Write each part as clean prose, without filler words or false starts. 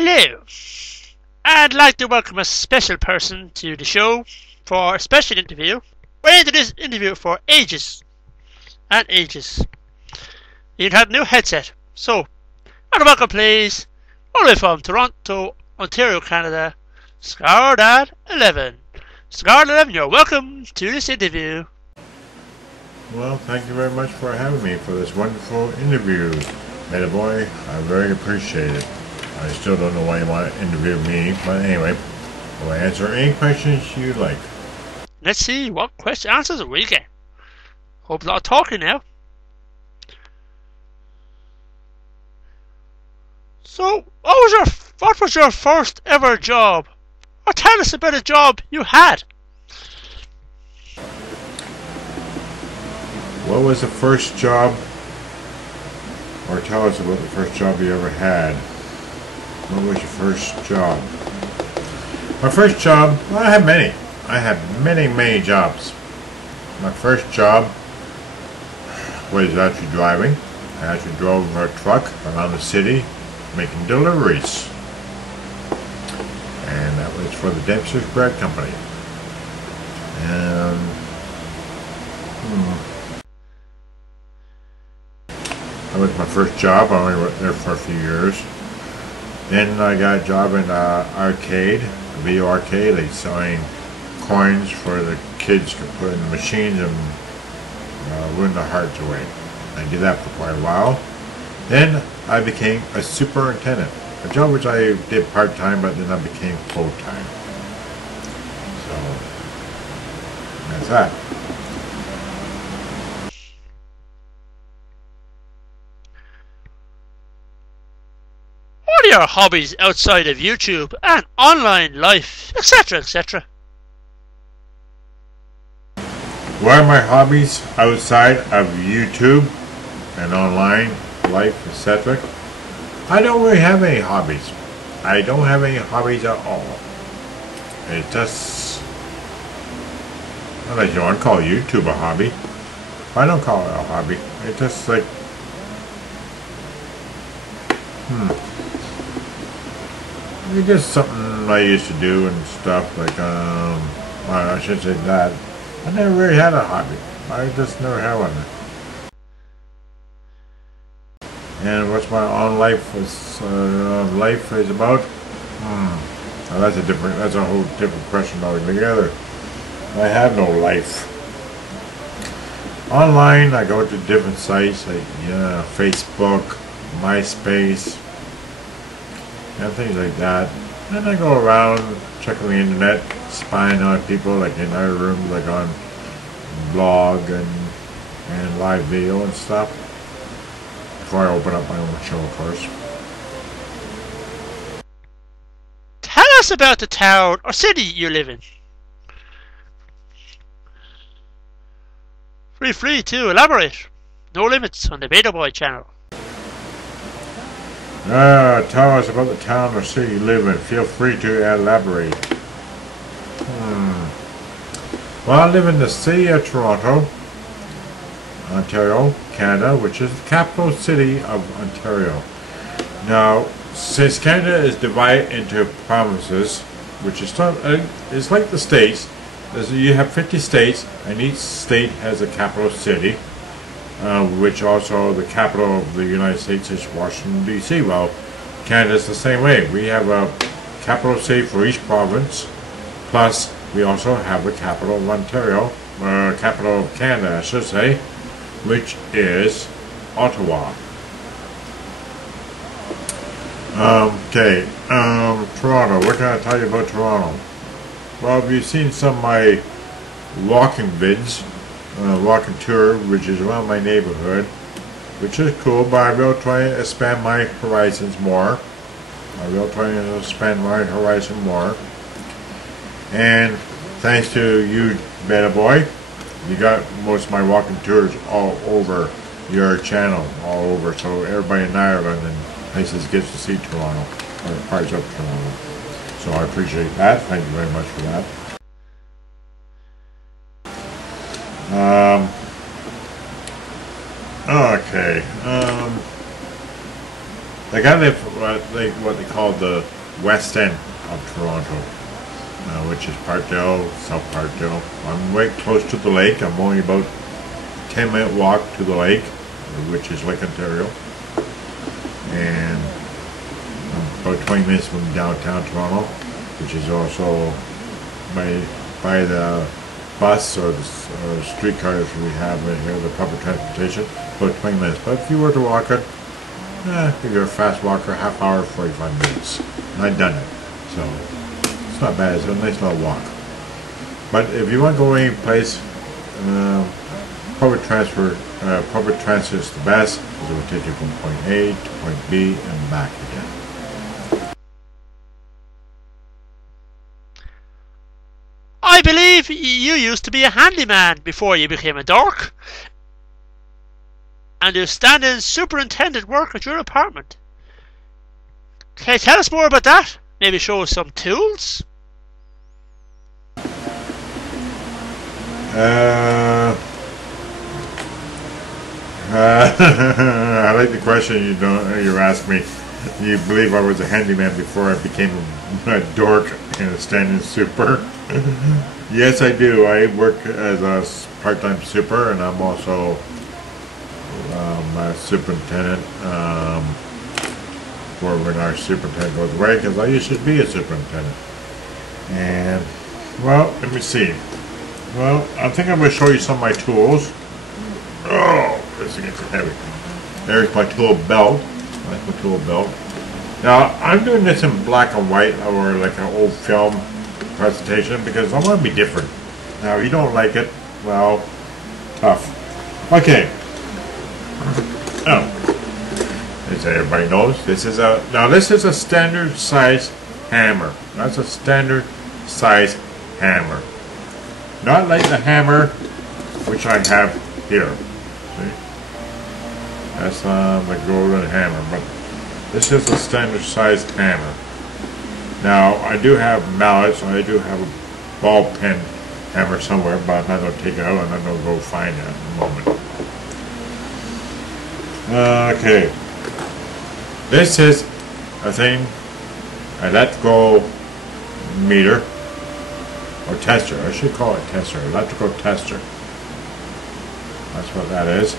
Hello. I'd like to welcome a special person to the show for a special interview. We're into this interview for ages and ages. You'd have a new headset. So, and welcome please, all the way from Toronto, Ontario, Canada, CIGARDAD11. CIGARDAD11, you're welcome to this interview. Well, thank you very much for having me for this wonderful interview, Bedoboy. I very appreciate it. I still don't know why you want to interview me, but anyway, I'll answer any questions you like. Let's see what answers we get. Hope a lot of talking now. So, what was your first ever job? Or tell us about a job you had. What was the first job, or tell us about the first job you ever had? What was your first job? My first job, well, I had many. I had many jobs. My first job was actually driving. I actually drove a truck around the city making deliveries. And that was for the Dempster's Bread Company. And that was my first job. I only worked there for a few years. Then I got a job in arcade, a video arcade, like selling coins for the kids to put in the machines and ruin their hearts away. I did that for quite a while. Then I became a superintendent, a job which I did part-time, but then I became full-time. So that's that. What are your hobbies outside of YouTube and online life, etc., etc.? What are my hobbies outside of YouTube and online life, etc.? I don't really have any hobbies. I don't have any hobbies at all. It just, unless you want to call YouTube a hobby. I don't call it a hobby. It's just like, it's just something I used to do and stuff, like, well, I should say that. I never really had a hobby. I just never had one. And what's my own life is about? Now that's a whole different question altogether. I have no life. Online, I go to different sites like Facebook, MySpace, and things like that. And I go around checking the internet, spying on people, like in other rooms, like on blog and live video and stuff. Before I open up my own show, of course. Tell us about the town or city you live in. Feel free to elaborate. No limits on the Bedoboy channel. Tell us about the town or city you live in. Feel free to elaborate. Well, I live in the city of Toronto, Ontario, Canada, which is the capital city of Ontario. Now, since Canada is divided into provinces, which is it's like the states, you have 50 states, and each state has a capital city, which also the capital of the United States is Washington, D.C. Well, Canada is the same way. We have a capital city for each province, plus we also have the capital of Ontario, capital of Canada, I should say, which is Ottawa. Toronto. What can I tell you about Toronto? Well, if you've seen some of my walking vids, walking tour, which is around my neighborhood, which is cool, but I will try to expand my horizons more. And thanks to you, Bedoboy, you got most of my walking tours all over your channel, all over, so everybody in Ireland and places gets to see Toronto, or parts of Toronto. So I appreciate that. Thank you very much for that. Okay. Like I live what they call the west end of Toronto, which is Parkdale, South Parkdale. I'm right close to the lake. I'm only about 10-minute walk to the lake, which is Lake Ontario, and I'm about 20 minutes from downtown Toronto, which is also by the bus or the streetcars we have right here, the public transportation, about 20 minutes. But if you were to walk it, if you're a fast walker, half hour, 45 minutes. And I've done it, so it's not bad. It's a nice little walk. But if you want to go any place, public transit is the best, because it will take you from point A to point B and back again. I believe you used to be a handyman before you became a dork, and you stand in superintendent work at your apartment. Can you tell us more about that? Maybe show us some tools? I like the question you asked me. You believe I was a handyman before I became a dork and a standing super? Yes, I do. I work as a part-time super, and I'm also a superintendent for when our superintendent goes away, because I used to be a superintendent. And, well, let me see. Well, I think I'm going to show you some of my tools. Oh, this is getting heavy. There's my tool belt. That's my tool belt. Now, I'm doing this in black and white, or like an old film presentation, because I want to be different. Now, if you don't like it, well, tough. Okay. Oh. As everybody knows, this is a standard size hammer. That's a standard size hammer. Not like the hammer which I have here. See? That's the golden hammer, but this is a standard size hammer. Now, I do have mallets, I do have a ball pen hammer somewhere, but I'm not going to take it out, I'm not going to go find it at the moment. Okay. This is a thing, a electrical meter, or tester. I should call it tester, electrical tester. That's what that is.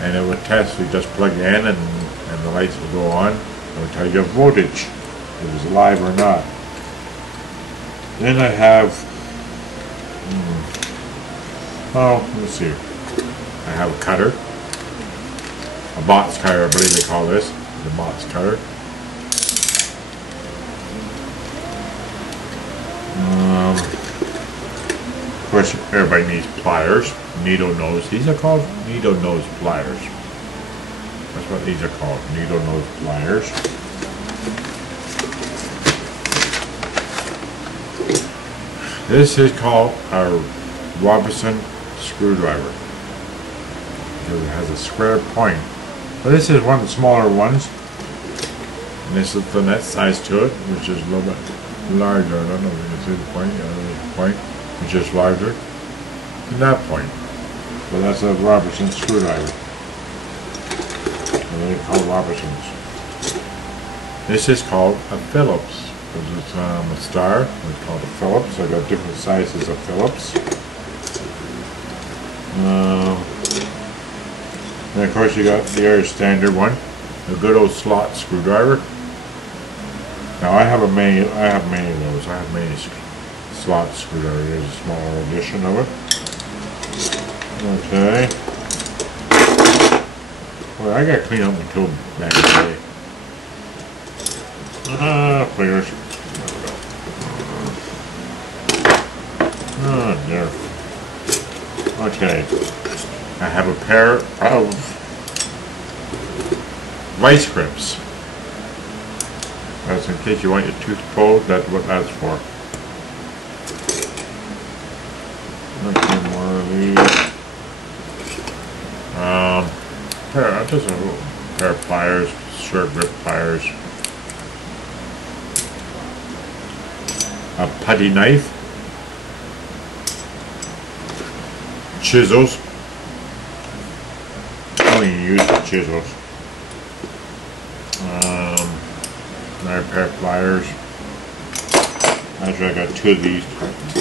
And it would test, you just plug it in and the lights will go on. It will tell you voltage, if it's live or not. Then I have, let's see. I have a cutter. A box cutter, I believe they call this. The box cutter. Of course, everybody needs pliers. Needle nose. These are called needle nose pliers. That's what these are called. Needle nose pliers. This is called a Robinson screwdriver. It has a square point. But this is one of the smaller ones. And this is the net size to it, which is a little bit larger. I don't know if you can see the point, which is larger than that point. So that's a Robertson screwdriver. And they're called Robertsons. This is called a Phillips. Because it's a star. It's called a Phillips. I got different sizes of Phillips. And of course you got the other standard one, the good old slot screwdriver. Now I have many of those. I have many slot screwdrivers. Here's a smaller edition of it. Okay. Well, I gotta clean up my tool back in the day. Pliers. There we go. Oh, there. Okay. I have a pair of vice grips. That's in case you want your tooth pulled, that's what that's for. Okay, more of these. Just a pair of pliers, short grip pliers. A putty knife. Chisels. I only use the chisels. Another pair of pliers. Actually, I got two of these.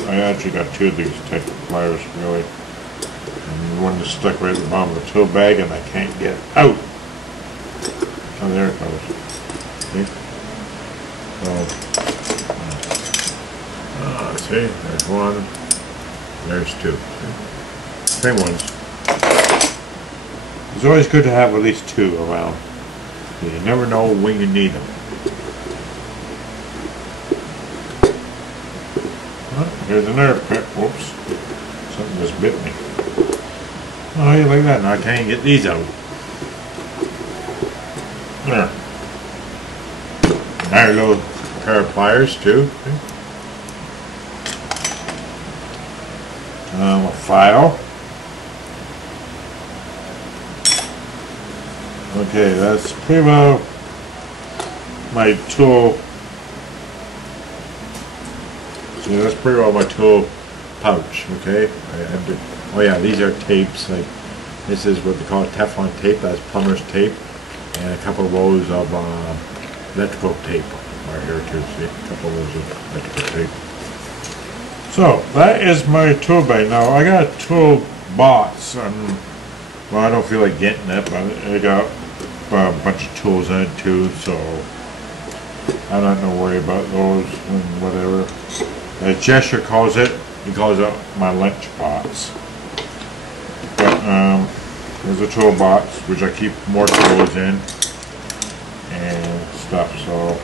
I actually got two of these type of pliers, really. And one is stuck right at the bottom of the tool bag, and I can't get it out. Oh, there it goes. See? So, see, there's one. There's two. Same ones. It's always good to have at least two around. You never know when you need them. Here's another pair. Whoops. Something just bit me. Oh, you like that? Now I can't get these out. There. Another little pair of pliers, too. A file. Okay, that's pretty well my tool. See, that's pretty well my tool pouch. Okay, oh yeah, these are tapes. Like this is what they call Teflon tape. That's plumber's tape, and a couple of rows of electrical tape right here too. See, a couple of rows of electrical tape. So that is my tool bag. Now I got a tool box. Well, I don't feel like getting it, but I got a bunch of tools in it too, so I'm not gonna worry about those and whatever. As Jester calls it, he calls it my lunch box. But there's a tool box which I keep more tools in and stuff. So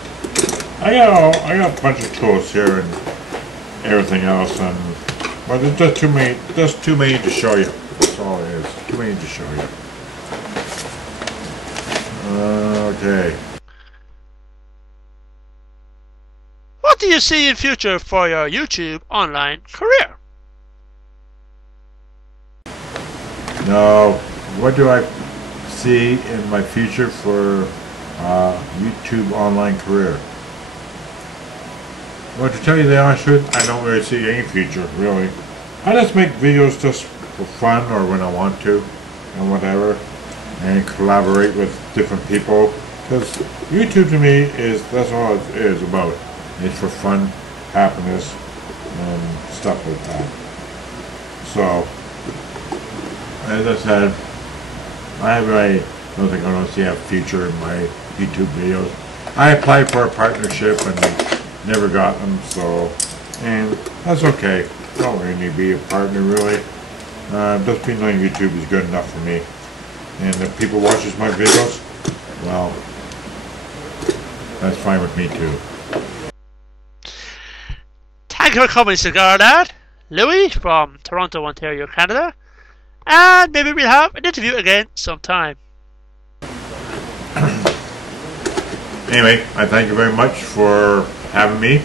I got a bunch of tools here and everything else, and well, there's just too many to show you. That's all it is. Too many to show you. Okay. What do you see in future for your YouTube online career? Now, what do I see in my future for YouTube online career? Well, to tell you the honest truth, I don't really see any future, really. I just make videos just for fun or when I want to and whatever, and collaborate with different people, because YouTube to me that's all it is about. It's for fun, happiness, and stuff like that. So, as I said, I don't think I don't see a future in my YouTube videos. I applied for a partnership and never got them, so, and that's okay. I don't really need to be a partner, really. Just being on YouTube is good enough for me. And if people watches my videos, well, that's fine with me too. Thank you for coming, CIGARDAD. Louis from Toronto, Ontario, Canada. And maybe we'll have an interview again sometime. Anyway, I thank you very much for having me,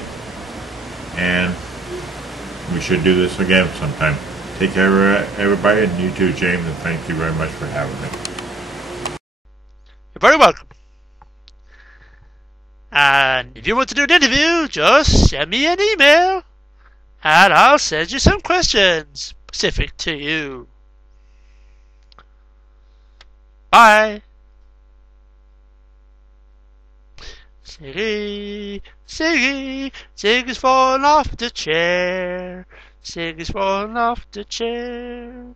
and we should do this again sometime. Take care of everybody, and you too, James, and thank you very much for having me. You're very welcome. And if you want to do an interview, just send me an email, and I'll send you some questions specific to you. Bye. Siggy, Siggy, Siggy's falling off the chair. Siggy's falling off the chair.